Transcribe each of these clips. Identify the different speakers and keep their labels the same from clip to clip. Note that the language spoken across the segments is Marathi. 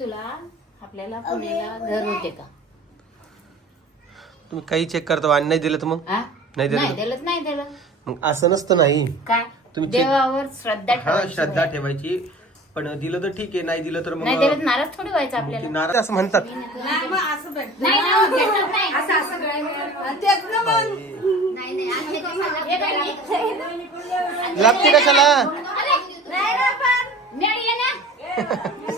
Speaker 1: तुला आपल्याला पुण्याला घर होते का?
Speaker 2: तुम्ही काही चेक करता आणि नाही दिलं तर मग?
Speaker 1: हा?
Speaker 2: नाही दिलं.
Speaker 1: नाही दिलं नाही दिलं.
Speaker 2: मग असं नसतं नाही.
Speaker 1: काय?
Speaker 2: तुम्ही check-
Speaker 1: देवावर श्रद्धा
Speaker 2: हा
Speaker 1: ठेवायची
Speaker 2: श्रद्धा ठेवायची. पण दिलं तर ठीक आहे नाही दिलं तर मग
Speaker 1: नाही दिलं तर नाराज थोडी व्हायचं आपल्याला
Speaker 2: ते नाराज असं म्हणतात.
Speaker 1: नाही ना, भेटत नाही. नाही, नाही, असं कसं? काय नाही.
Speaker 2: लागते कशाला?
Speaker 1: नाही. नाही ना, ना.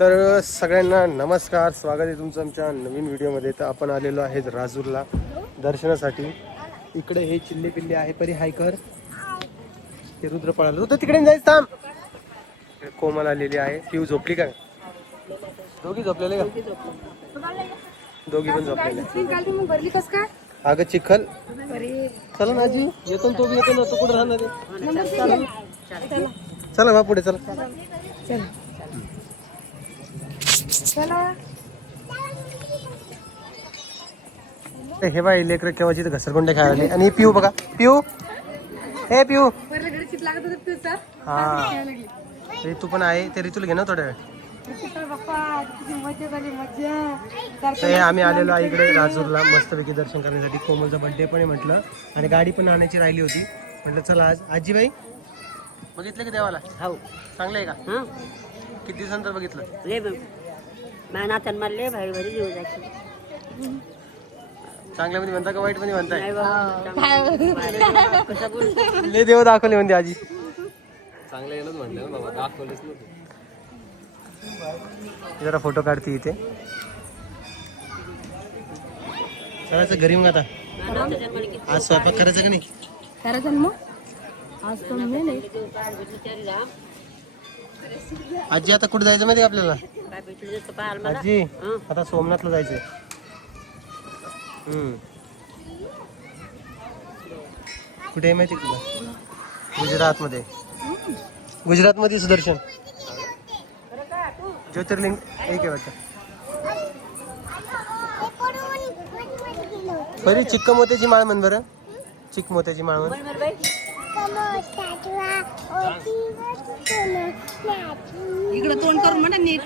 Speaker 2: तर सगळ्यांना नमस्कार. स्वागत आहे तुमचं आमच्या नवीन व्हिडिओमध्ये. तर आपण आलेलो आहे राजूरला दर्शनासाठी. इकडे हे चिल्ले पिल्ले आहे. परी हायकर ते रुद्र पळालं रुद्र तिकडे जायचं थांब. कोमल आलेली आहे. ती झोपली का? दोघी झोपलेले का? दोघी पण झोपलेले.
Speaker 3: कस काय
Speaker 2: अगं चिखल. चला ना आजी. येतो ना तो येतो ना तो. कुठं राहणार चला बा पुढे चला
Speaker 3: चला.
Speaker 2: हे बाई लेकर केव्हाची तर घसरगुंडे लागले. आणि पिऊ बघा. पिऊ. हे पिऊ. हा. ते तू पण आहे. ते ऋतूला घे ना थोड्या वेळ.
Speaker 3: बाप्पा किती मजा झाली मजा
Speaker 2: तर आम्ही आलेलो आहे इकडे राजूरला मस्तपैकी दर्शन करण्यासाठी. कोमलचा बर्थडे पण आहे म्हटलं. आणि गाडी पण आणायची राहिली होती. म्हटलं चला आज. आजीबाई बघितलं की देवाला?
Speaker 4: हो.
Speaker 2: चांगलं आहे का? किती दिवसानंतर बघितलं.
Speaker 4: मला लय भारी भारी जीव जायची
Speaker 2: चांगल्यामध्ये म्हणता का वाईटमध्ये म्हणताय?
Speaker 4: कसं
Speaker 2: लय देव दाखवले म्हणते आजी. चांगलं येणंच म्हटलं ना बाबा दाखवलेच जरा फोटो काढते इथे. चलायचं घरी मग आता? आज स्वयंपाक करायचा का नाही?
Speaker 3: करायचं ना मग? आज पण नाही नाही.
Speaker 2: आजी आता कुठे जायचं माहिती का आपल्याला?
Speaker 4: काय भेटलं देतो पाहाल मला
Speaker 2: आजी आता सोमनाथला जायचंय. हम्म. कुठे आहे माहिती तुला गुजरात मध्ये गुजरात मध्ये सुदर्शन ज्योतिर्लिंग एक आहे वाटतं. बरी चिक्क मोत्याची माळ म्हण बरं. चिक मोत्याची माळ म्हण.
Speaker 3: इकडं तोंड करून म्हणा नीट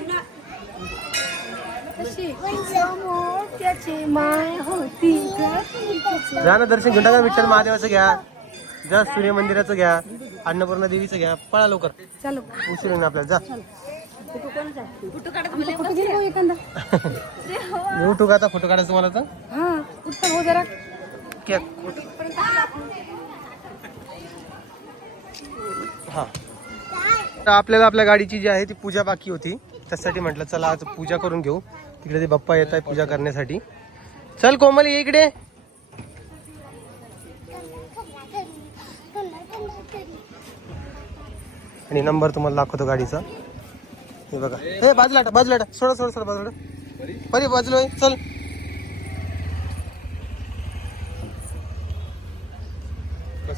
Speaker 3: त्याची माय होती
Speaker 2: जा ना दर्शन घेऊन टाका विठ्ठल महादेवाचं घ्या. जा सूर्य मंदिराचं घ्या. अन्नपूर्णा देवीचं घ्या. पळा लवकर.
Speaker 3: चलो.
Speaker 2: उशीर होईल आपल्याला. जा.
Speaker 3: फोटो घे भाऊ एखादा.
Speaker 2: मी उठू का आता फोटो काढायचं तुम्हाला तर?
Speaker 3: हा हो जरा.
Speaker 2: हा. तर आपल्याला आपल्या गाडीची जी आहे ती पूजा बाकी होती. त्यासाठी म्हटलं चला आज पूजा करून घेऊ. तिकडे ते बाप्पा येत आहे पूजा करण्यासाठी. चल कोमल ये इकडे. आणि नंबर तुम्हाला दाखवतो गाडीचा. हे बघा. हे बाजूला हटा, बाजूला सोडा सोडा सोडा बाजूला परी बाजूला चल. चल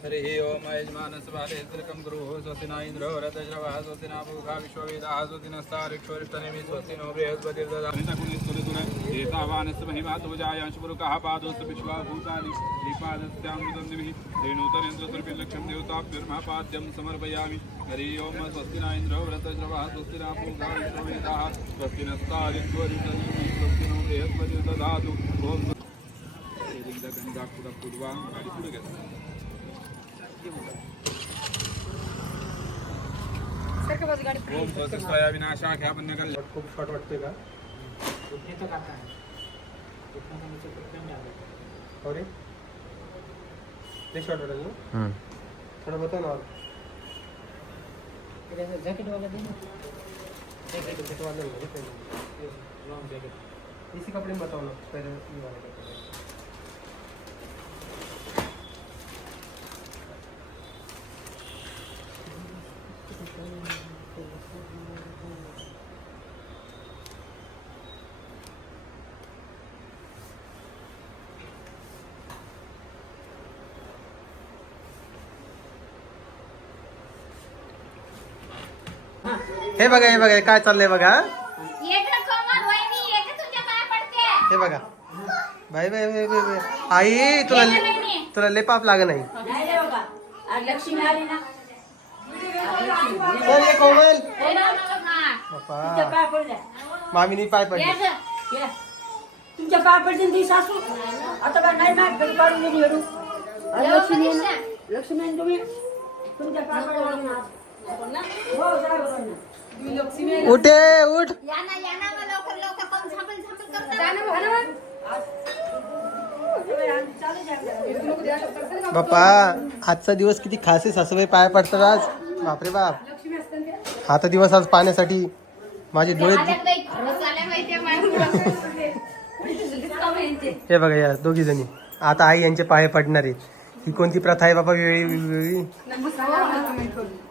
Speaker 3: आणि
Speaker 5: ओम यजमानस्य बालेन्द्रकं गुरुः स्वस्ति न इन्द्रो रथश्रवः स्वस्ति न पूषा विश्ववेदाः स्वस्ति स्वस्ति नो एतावानस्य महिमातुजायांशपुरुकः पादोस्त विश्वाभूतानि श्रीपादस्यामृतन्दिभिः रेणुतरेन्द्रतर्पिर्लक्षं देवताभ्युर्महापाद्यं समर्पयामि। हरि ओम स्वस्ति न इन्द्रो व्रतश्रवः स्वस्ति न विश्ववेदाः स्वस्ति नस्तारिक्षोरिष्टनिमिः स्वस्ति नो बृहस्पतिर्दधातु ॐ एकदा गणिता पुढं पूर्वा गाडी पुढे घ्या ओम स्वस्वया विनाशाख्या पुण्यकल्
Speaker 2: खूप शॉर्ट वाटतोय का हो रे लय शॉर्ट वाटेल ना थोडं बता ना जॅकेट वाला दे ना. जॅकेट वाला नहीं है पहले इसी कपड़े में बताओ ना पहले ये वाला कपड़े. हे बघा हे बघा हे काय चाललंय बघा
Speaker 1: येतं कोमल? वहिनी, येतं तुझ्या पाया पडते.
Speaker 2: हे बघा. Bye bye bye bye bye आई तुला. तुला लय पाप लाग नाही.
Speaker 4: नाही रे बाबा. आज लक्ष्मी आली ना.
Speaker 2: चल ये कोमल.
Speaker 1: बघा.
Speaker 4: पाय पडल्या
Speaker 2: मामीनी पाय पडले.
Speaker 4: तुमच्या पाय पडतील ती सासू. आता काय नाही घरी काढून गेली लक्ष्मी. लक्ष्मी तुम्ही. तुमच्या पाय. हो.
Speaker 2: उठे उठ. बाप्पा आजचा दिवस किती खास आहे सासूबाई पाय पडतात आज. बापरे बाप. हा तर दिवस आज पाण्यासाठी माझे डोळे. हे बघा या दोघी जणी. आता आई यांचे पाय पडणार आहेत. ही कोणती प्रथा आहे बाबा वेळी वेळी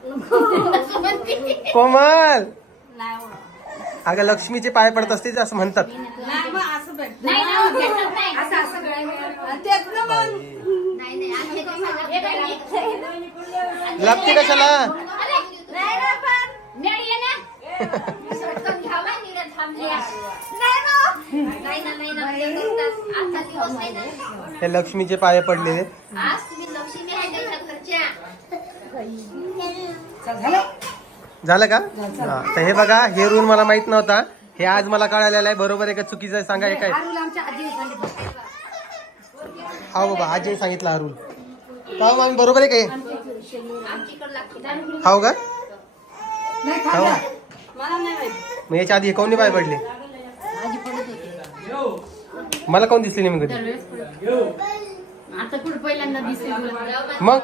Speaker 2: कोमल! अगं लक्ष्मीचे पाय पडत असते असं म्हणतात. लागते? कशाला. हे लक्ष्मीचे पाय पडलेले.
Speaker 1: आज
Speaker 2: झालं का? हा. तर हे बघा हे रूल मला माहीत नव्हता. हे आज मला कळालेलं आहे. बरोबर आहे का चुकीचं आहे? सांगा हे काय? हा बाबा आजीने सांगितलं हा रूल का मामी बरोबर आहे काय हाव का? हाव
Speaker 4: मला नाही माहिती.
Speaker 2: मग याच्या आधी हे कोणी पाय पडले? मला कोण दिसले नाही मी कधी
Speaker 3: आता कुठं पहिल्यांदा दिसते तुला?
Speaker 2: मग?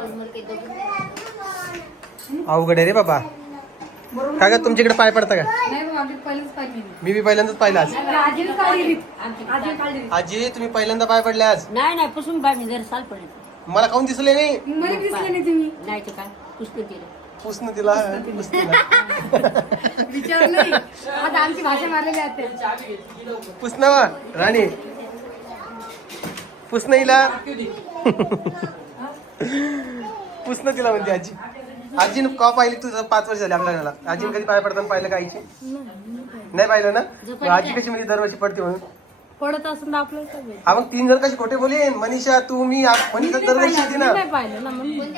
Speaker 2: अवघड आहे रे बाबा. का ग तुमच्याकडे पाय पडता का?
Speaker 3: नाही बाबा आम्ही पहिलेच पाहिजे
Speaker 2: मी बी पहिल्यांदाच पाहिलं आज.
Speaker 3: आजीने काढली आजीने काढली
Speaker 2: आजी तुम्ही पहिल्यांदा पाय पडले आज?
Speaker 4: नाही नाही पुसून पाय मी जर साल पडेल.
Speaker 2: मला काऊन दिसले नाही?
Speaker 3: मला दिसले नाही तुम्ही.
Speaker 4: नाही तर काय? पुष्प केलं
Speaker 2: पुसणं तिला?
Speaker 3: आता आमची भाषा मारलेली आहे
Speaker 2: पुसणं वा राणी. पुसणं हिला. पुसणं तिला म्हणते आजी. आजीनं का पाहिली तुझं पाच वर्ष झाले आपल्या घराला. आजीने कधी पाय पडताना पाहिलं का आईची? नाही पाहिलं ना? मग आजी कशी म्हणजे दरवर्षी पडते म्हणून.
Speaker 3: पडत असून तर आपल्याला काय माहीत?
Speaker 2: हा मग तीन जण कशी खोटे बोलेन? मनीषा तू मी मनीषा दरवर्षी येते ना.
Speaker 3: नाही पाहिलं ना म्हणून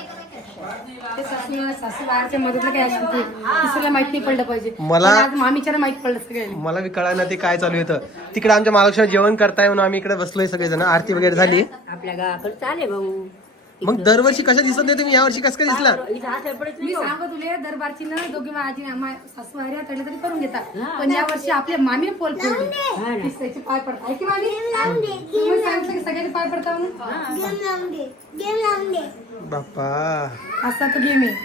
Speaker 3: ते सासू सासू बाहेरच्या मदतला काय असते ते दुसऱ्याला माहीत नाही पडलं पाहिजे.
Speaker 2: मला-
Speaker 3: पण आज मामीच्याला माहीत पडलं
Speaker 2: मला बी कळा ना ते काय चालू येतं तिकडे आमच्या महालक्ष्मी जेवण करताय म्हणून आम्ही इकडे बसलोय सगळेजण. आरती वगैरे झाली.
Speaker 4: आपल्या गावाकडे चालेल भाऊ.
Speaker 2: मग दरवर्षी कशा दिसत नाही तुम्ही? यावर्षी कसं काय दिसला?
Speaker 3: मी
Speaker 4: हो.
Speaker 3: सांगतो तुले दरबारची ना दोघी माझी सासू बाहेर तडले तरी करून घेतात.
Speaker 4: हा.
Speaker 3: पण या वर्षी आपल्या मामीने पोल
Speaker 4: हा
Speaker 3: फोडली त्याचे पाय पडतात. आहे की मामी? तुम्ही सांगितलं की सगळ्याचे पाय पडतात म्हणून?
Speaker 2: बाप्पा.
Speaker 3: असा तो गेम आहे.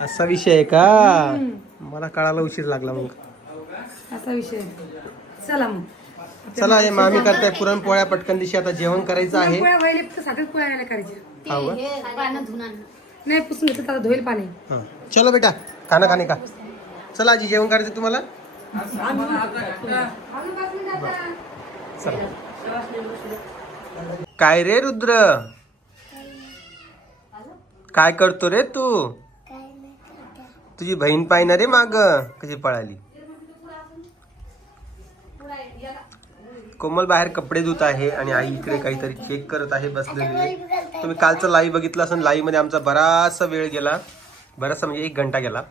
Speaker 2: असा विषय आहे का? मला कळायला उशीर लागला मग.
Speaker 3: असा विषय आहे. चला मग.
Speaker 2: चला हे मामी करताय पुरणपोळ्या पटकन दिवशी आता जेवण करायचं आहे.
Speaker 3: पोळ्या व्हायला फक्त साखर पोळ्या व्हायला करायच्या
Speaker 2: हाव का?
Speaker 1: पानं धुणार.
Speaker 3: नाही पुसून घेतात आता धुईल पाणी.
Speaker 2: हा. चलो बेटा खाना खाणे का? चला आजी जेवण करायचं तुम्हाला? चला काय रे रुद्र? काय करतो रे तू? तुझी बहीण पाहिना रे माग कशी पळाली? कोमल बाहेर कपडे धुत आहे आणि आई इकडे काहीतरी चेक करत आहे बसलेली. आहे. तुम्ही कालचं लाईव्ह बघितलं असेल लाईव्हमध्ये आमचा बराचसा वेळ गेला. बराचसा म्हणजे एक घंटा गेला.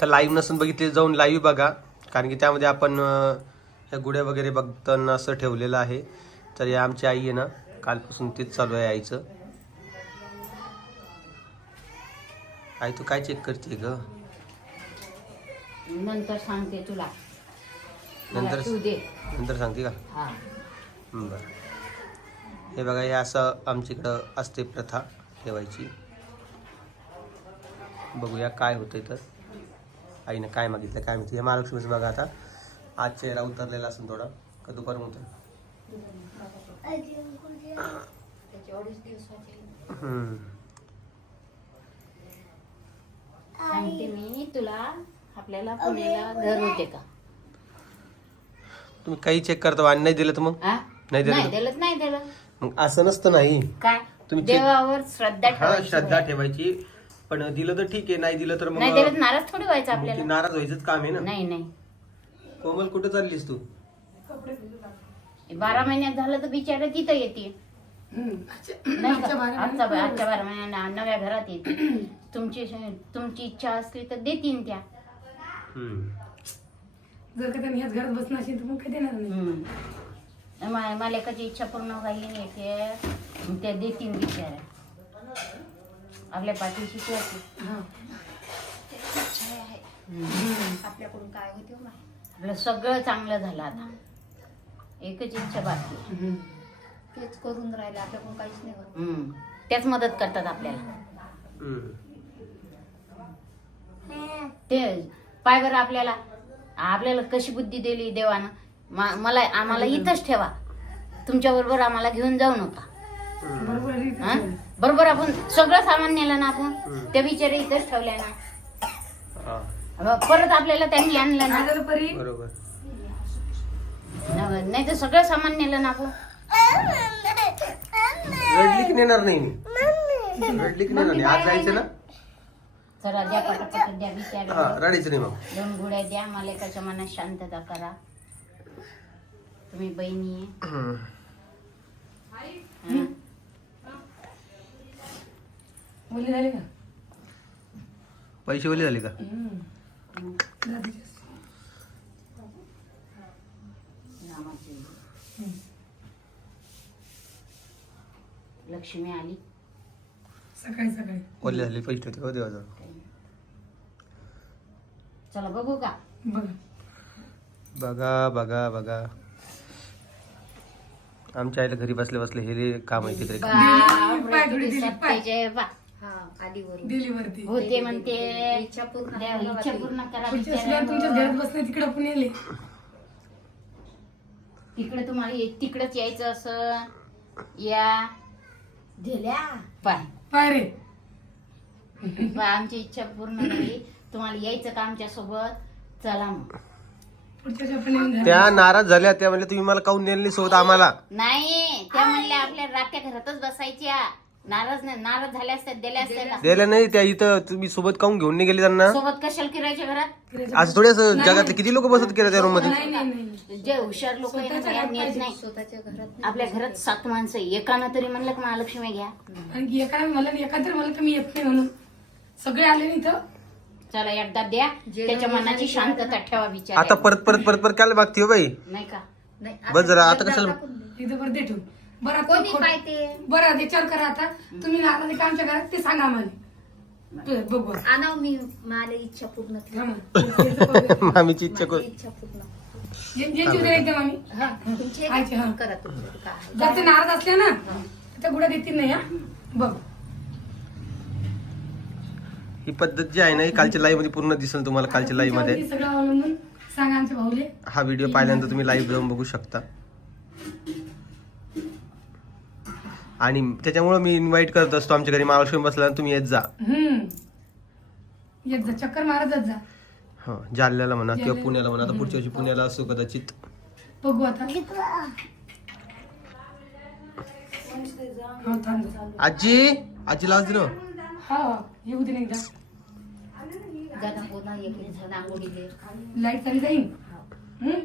Speaker 2: तर लाईव्ह नसून बघितले जाऊन लाईव्ह बघा. कारण की त्यामध्ये आपण ह्या गुड्या वगैरे बघताना असं ठेवलेलं आहे. तर या आमची आई आहे ना कालपासून तेच चालू आहे आईचं. आई तू काय चेक करते ग?
Speaker 1: नंतर सांगते तुला.
Speaker 2: नंतर
Speaker 1: तू दे
Speaker 2: नंतर सांगते का?
Speaker 1: हा.
Speaker 2: बरं. हे बघा हे असं आमच्याकडं असते प्रथा ठेवायची. बघूया काय होतंय तर. आईनं काय मागितलं काय माहिती हे महालक्ष्मीचं बघा आता. आजच्या याला उतरलेला असेल थोडा. का दुपारून उतर.
Speaker 1: सांगते मी तुला आपल्याला पुण्याला घर होते का?
Speaker 2: तुम्ही काही चेक करता आणि नाही दिलं तर मग?
Speaker 1: हा?
Speaker 2: नाही दिलं
Speaker 1: नाही
Speaker 2: तर-
Speaker 1: दिलं नाही दिलं.
Speaker 2: मग असं नसतं नाही.
Speaker 1: काय?
Speaker 2: तुम्ही check-
Speaker 1: देवावर श्रद्धा
Speaker 2: हा
Speaker 1: ठेवायची
Speaker 2: श्रद्धा. ठेवायची. पण दिलं तर ठीक आहे नाही दिलं तर मग
Speaker 1: नाही दिलं तर नाराज थोडी व्हायचं
Speaker 2: मग ते
Speaker 1: आपल्याला.
Speaker 2: नाराज व्हायचंच काम आहे ना?
Speaker 1: नाही नाही.
Speaker 2: कोमल कुठं चाललीस तू?
Speaker 1: बारा महिन्यात झालं तर बिचारा तिथं येते.
Speaker 3: हम्म.
Speaker 1: नाही का?
Speaker 3: आजच्या बारा
Speaker 1: आजच्या महिन्यांना नव्या घरात येते. तुमची तुमची इच्छा असली तर देतीन त्या.
Speaker 2: हम्म.
Speaker 3: जर का त्यांनी ह्याच घरात बसणं असेल तर मग काही देणार नाही
Speaker 1: हम्म. मा- इच्छा पूर्ण व्हायली नाही ते त्या देतीन बिचारा आपल्या पाठीशी ती असते.
Speaker 3: हा.
Speaker 1: आपल्याकडून काय होते हो आपलं सगळं चांगलं झालं आता एकच इच्छा बाकी आहे.
Speaker 3: हम्म.
Speaker 1: तेच करून राहिलं आपल्याकडून काहीच नाही होत त्याच मदत करतात आपल्याला
Speaker 2: हम्म.
Speaker 1: ते पाय बरं आपल्याला आपल्याला कशी बुद्धी दिली देवानं? मा- मला आम्हाला इथंच ठेवा. तुमच्या बरोबर आम्हाला घेऊन जाऊ नका.
Speaker 3: बरोबर
Speaker 1: आपण सगळं सामान नेलं ना आपण? त्या बिचारे इथंच ठेवल्या ना?
Speaker 2: हा,
Speaker 1: परत आपल्याला त्यांनी आणलं ना?
Speaker 2: बरोबर.
Speaker 1: नाही तर सगळं सामान नेलं ना आपण?
Speaker 2: रडली की नेणार नाही मी? रडली की नेणार नाही? आज जायचं ना?
Speaker 1: द्या पटापट द्या
Speaker 2: हा
Speaker 1: बिचारे
Speaker 2: रडायचं नाही मग
Speaker 1: दोन गुड्या द्या मला एकाच्या मनात शांतता करा तुम्ही बहिणी आहे.
Speaker 2: हम्म.
Speaker 1: हं?
Speaker 3: मुली झाली का
Speaker 2: पैसे ओले झाले का.
Speaker 1: रामाची. लक्ष्मी आली
Speaker 3: सकाळी सकाळी
Speaker 2: ओले झाले पैसे होते हो देवाजवळ
Speaker 1: चला बघू का?
Speaker 3: बघा.
Speaker 2: बघा बघा बघा. आमच्या आईला घरी बसले बसले हे रे काम आहे
Speaker 1: बापरे, बा. होते म्हणते. इच्छा पूर्ण इच्छा पूर्ण करा
Speaker 3: पुढच्या असल्यावर तुमच्या
Speaker 1: बिचाऱ्यांनो.
Speaker 3: घरात बसले तिकडे
Speaker 1: तिकडे तुम्हाला ये- तिकडेच यायचं असं. या. दिल्या. पाय.
Speaker 3: पाय रे.
Speaker 1: बा, आमची इच्छा पूर्ण झाली. तुम्हाला यायचं का आमच्यासोबत चला मग.
Speaker 2: त्या नाराज झाल्या त्या म्हणल्या तुम्ही मला काऊन नेली सोबत आम्हाला?
Speaker 1: नाही त्या म्हणल्या आपल्या रात्या घरातच बसायच्या. नाराज नाही नाराज झाल्या असतात दिल्या असत्या का?
Speaker 2: द्यायला नाही त्या इथं तुम्ही सोबत काऊन घेऊन नाही गेले त्यांना?
Speaker 1: सोबत कशाला किरायच्या घरात?
Speaker 2: असं थोडी असं जगातले किती लोक बसत केलं त्या रूममध्ये?
Speaker 3: नाही नाही नाही
Speaker 1: जे हुशार लोक नेत नाही. स्वतःच्या घरात आपल्या घरात सात माणसं आहे. एकानं तरी म्हणलं की महालक्ष्मी घ्या.
Speaker 3: आणि एका मला एका तर मला कमी येत नाही म्हणून. सगळे आले ना इथं
Speaker 1: चला एकदा द्या. त्याच्या मनाची शांतता ठेवा विचार
Speaker 2: आता परत परत परत परत काय मागते हो बाई?
Speaker 1: नाही का?
Speaker 2: बस जरा आता कशाला
Speaker 3: इथं बरं दे ठेवून बरं आता
Speaker 1: कोणी काय ते
Speaker 3: बरं विचार करा आता. तुम्ही नाराज आहे का आमच्या घरात ते सांगा बरं, बघू. आता.
Speaker 1: आणाव मी. मला इच्छा पूर्ण.
Speaker 2: मामीची इच्छा करू.
Speaker 1: इच्छा पूर्ण
Speaker 3: एकदम आम्ही
Speaker 1: हा तुमची
Speaker 3: आयचे, हा.
Speaker 1: करा तुमचं काय
Speaker 3: जर ते नाराज असल्या ना त्या गुड्या देतील नाही हा. बघ.
Speaker 2: ही पद्धत जी आहे ना ही कालच्या लाईव्हमध्ये पूर्ण दिसेल तुम्हाला कालच्या लाईव्हमध्ये.
Speaker 3: तुमच्यावरती सगळं अवलंबून सांगा आमच्या भाऊले.
Speaker 2: हा व्हिडिओ पाहिल्यानंतर तुम्ही लाईव्ह जाऊन बघू शकता. आणि त्याच्यामुळे मी इन्व्हाइट करत असतो आमच्या घरी. महालक्ष्मी बसला तुम्ही येत जा.
Speaker 3: हम्म. येत जा. चक्कर मारतच जा.
Speaker 2: हा जालन्याला म्हणा किंवा पुण्याला म्हणा. आता पुढच्या वर्षी पुण्याला असो कदाचित.
Speaker 3: बघू आता. हो.
Speaker 2: आजी? आजी लावच दे ना
Speaker 3: हा. येऊ दे एकदा
Speaker 1: जरा पुन्हा एक एक जण आंघोळी दे
Speaker 3: लाइट चालली जाईल हम्म?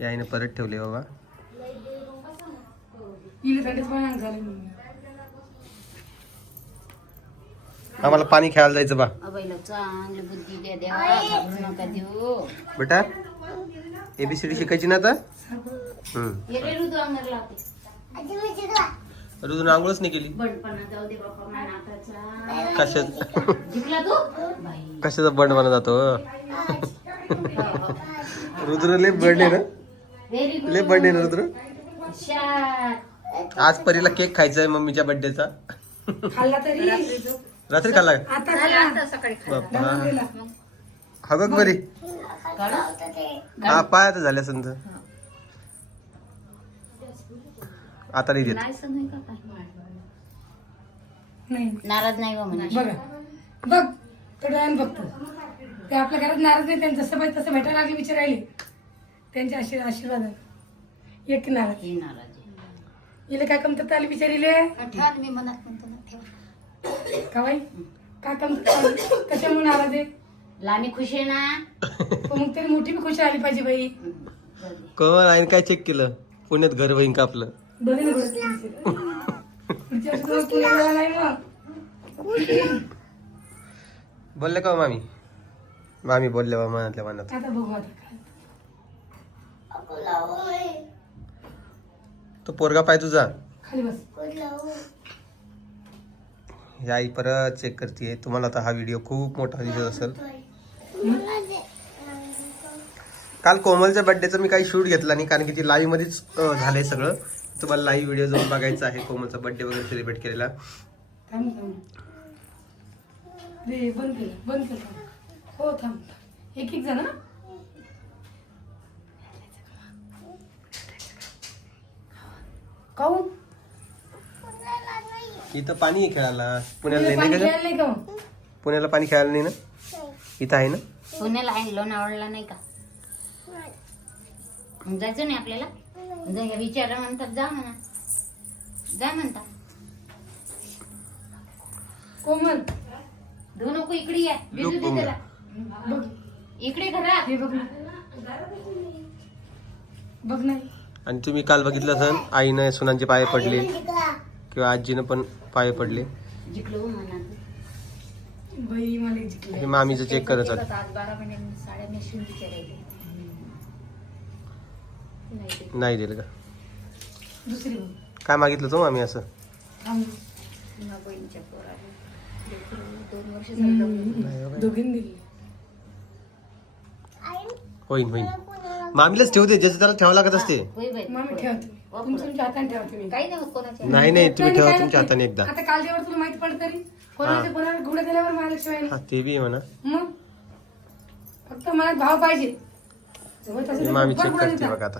Speaker 2: या आईने परत ठेवले बाबा. आम्हाला पाणी खेळायला जायचं बा।
Speaker 1: अबाईला चांगली बुद्धी द्या देवा घाबरू नका देऊ।
Speaker 2: बेटा? एबीसीडी शिकायची ना आता? हम्म.
Speaker 1: रे ऋतू अंगणाला लावते.
Speaker 2: अजून आंघोळच नाही केली?
Speaker 1: बाई.
Speaker 2: कशाचा बंड बनत जातो? रुद्र लय बंड आहे ना? लय बंड आहे ना रुद्र आज परीला केक खायचा आहे मम्मीच्या बर्थडेचा
Speaker 3: खाल्ला तरी?
Speaker 2: रात्री खाल्ला? का
Speaker 3: आता खाल्ला.
Speaker 1: आता सकाळी खा.
Speaker 2: बाप्पा. हा बघ बरी हा पाय आता झाल्या संत आता नाही देत.
Speaker 1: नाही असं नाही का काय?
Speaker 3: नाही.
Speaker 1: नाराज नाही बा म्हणे.
Speaker 3: बघा. बघ तो डोळ्यानं बघतो. ते आपल्या घरात नाराज नाही त्यांचं जसं पाहिजे तसं भेटायला लागले विचार राहिले. त्यांच्या आशीर्वाद आशीर्वाद एक नाराज.
Speaker 1: हे नाराज आहे.
Speaker 3: हिला काय कमतरता आली बिचारीले?
Speaker 1: ठेवा मी मनात म्हणतो ना ठेवा.
Speaker 3: का बाई? काय कमतरता आली कशामुळे नाराज आहे?
Speaker 1: लामी खुश आहे ना?
Speaker 3: मग तरी मोठी बी खुशी आली पाहिजे बाई.
Speaker 2: कवर आईन काय चेक केलं? पुण्यात घर होईन का आपलं.
Speaker 3: पुढच्या वर्षी नाही मग.
Speaker 2: बोलले का हो मामी? मामी बोलले बा मनातल्या मनात.
Speaker 3: आता बघू आता काय.
Speaker 2: तो पोरगा पाय तुझा.
Speaker 3: खाली बस.
Speaker 2: ही आई परत चेक करते तुम्हाला आता हा व्हिडिओ खूप मोठा दिसत असेल. काल कोमलच्या बर्थडेचं मी काही शूट घेतला नाही कारण की ती लाईव्ह मध्येच झालंय सगळं तुम्हाला लाईव्ह व्हिडिओ जाऊन बघायचा आहे कोमलचा बर्थडे वगैरे सेलिब्रेट केलेला.
Speaker 3: हो थांब थांब. एक एक जण? काहून
Speaker 2: इथं पाणी आहे खेळायला पुण्याला नाही का? पुण्याला पाणी खेळायला नाही ना इथं आहे ना
Speaker 1: पुण्याला आहे लोणावळला नाही का? जायचं नाही आपल्याला? जर विचारा म्हणतात जा म्हणा. जा म्हणता.
Speaker 3: कोमल.
Speaker 1: धू नको इकडे या. बिजू दे त्याला.
Speaker 3: बघ.
Speaker 1: इकडे घरात
Speaker 3: हे बघ ना. बघ नाही
Speaker 2: आणि तुम्ही काल बघितलं असेल आईनं सुनांचे पाय पडले. किंवा आजीनं पण पाय पडले.
Speaker 1: जिंकलो म्हणा
Speaker 3: बाई मला जिंकलं.
Speaker 2: हे मामीचं चेक करत चाल
Speaker 1: आज बारा महिन्यांनी साड्या नेसून विचारायचे नाही ते.
Speaker 2: नाही दिलं का?
Speaker 3: दुसरी बघ.
Speaker 2: काय मागितलं तो मामी असं?
Speaker 3: थांब
Speaker 1: पुन्हा बहिणीच्या पोराला. लेकरं दोन वर्ष झालं
Speaker 3: दोघींनी दिली.
Speaker 2: होईन होईन. मामीलाच ठेवते ज्याचं त्याला ठेवावं लागत असते.
Speaker 1: होय बाई.
Speaker 3: मग मी ठेवते तुमच्या तुमच्या हाताने ठेवा तुम्ही.
Speaker 1: काही नाही होत कोणाच्या
Speaker 2: नाही नाही तुम्ही ठेवा तुमच्या
Speaker 3: नाही.
Speaker 2: हाताने एकदा.
Speaker 3: आता काल जेव्हा तुला माहीत पडलं तरी? कोणाला घोडे दिल्यावर महालक्ष्मी
Speaker 2: हा ते बी आहे म्हणा.
Speaker 3: मग? फक्त मला भाव पाहिजे.
Speaker 2: मामी
Speaker 3: बरोबर
Speaker 2: चेक करते
Speaker 3: बोलायचं.
Speaker 2: बघा आता.